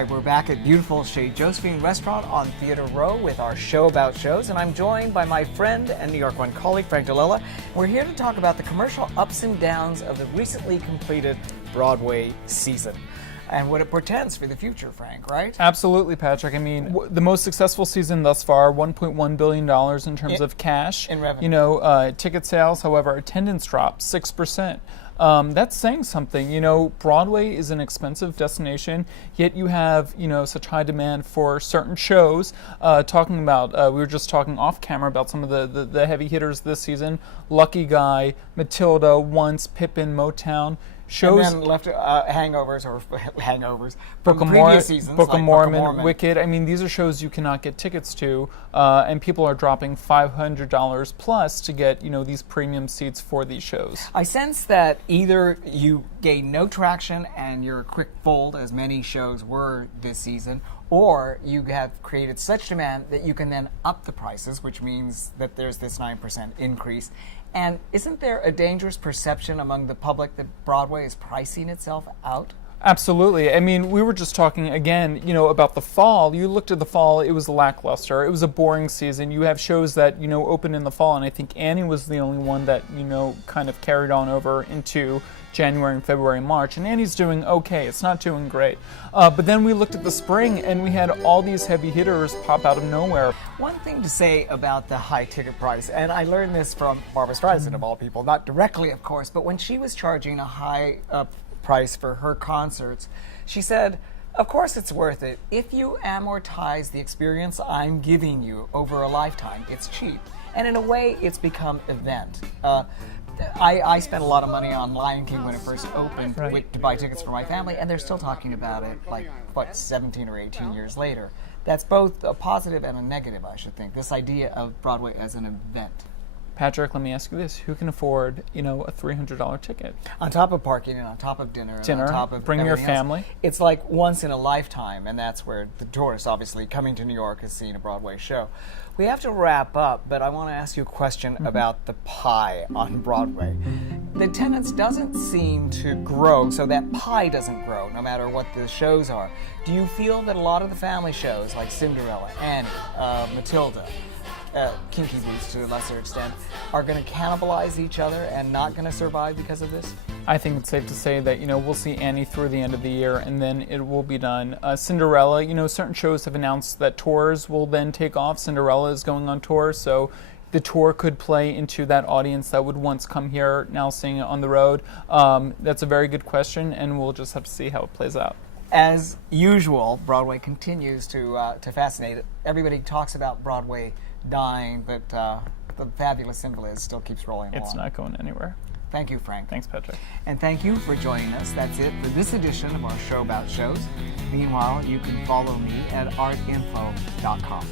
Hi, we're back at beautiful Chez Josephine Restaurant on Theater Row with our show about shows, and I'm joined by my friend and New York One colleague, Frank DiLella. We're here to talk about the commercial ups and downs of the recently completed Broadway season and what it portends for the future, Frank, right? Absolutely, Patrick. I mean, the most successful season thus far, $1.1 billion in terms of cash. In revenue. You know, ticket sales, however, attendance dropped 6%. That's saying something. You know, Broadway is an expensive destination, yet you have, you know, such high demand for certain shows. We were just talking off camera about some of the heavy hitters this season. Lucky Guy, Matilda, Once, Pippin, Motown. Shows, and then left hangovers from Book of previous seasons. Book like of Mormon, Wicked. I mean, these are shows you cannot get tickets to, and people are dropping $500 plus to get, you know, these premium seats for these shows. I sense that either you gain no traction and you're a quick fold, as many shows were this season, or you have created such demand that you can then up the prices, which means that there's this 9% increase. And isn't there a dangerous perception among the public that Broadway is pricing itself out? Absolutely. I mean, we were just talking again, you know, about the fall. You looked at the fall, it was lackluster. It was a boring season. You have shows that, you know, open in the fall, and I think Annie was the only one that, you know, kind of carried on over into January and February and March, and Annie's doing okay. It's not doing great. But then we looked at the spring, and we had all these heavy hitters pop out of nowhere. One thing to say about the high ticket price, and I learned this from Barbra Streisand of all people, not directly, of course, but when she was charging a high price for her concerts, she said, of course it's worth it. If you amortize the experience I'm giving you over a lifetime, it's cheap. And in a way, it's become event. I spent a lot of money on Lion King when it first opened to buy tickets for my family, and they're still talking about it like, 17 or 18 years later. That's both a positive and a negative, I should think, this idea of Broadway as an event. Patrick, let me ask you this. Who can afford, you know, a $300 ticket? On top of parking and on top of dinner. And on top of bring your everything else. family. It's like once in a lifetime, and that's where the tourist, obviously, coming to New York is seeing a Broadway show. We have to wrap up, but I want to ask you a question about the pie on Broadway. The attendance doesn't seem to grow, so that pie doesn't grow, no matter what the shows are. Do you feel that a lot of the family shows, like Cinderella, Annie, Matilda, Kinky Boots to a lesser extent, are going to cannibalize each other and not going to survive because of this? I think it's safe to say that, you know, we'll see Annie through the end of the year, and then it will be done. Cinderella, you know, certain shows have announced that tours will then take off. Cinderella is going on tour, so the tour could play into that audience that would once come here, now seeing it on the road. That's a very good question, and we'll just have to see how it plays out. As usual, Broadway continues to fascinate. Everybody talks about Broadway dying, but the fabulous symbol still keeps rolling along. It's not going anywhere. Thank you, Frank. Thanks, Patrick. And thank you for joining us. That's it for this edition of our show about shows. Meanwhile, you can follow me at artinfo.com.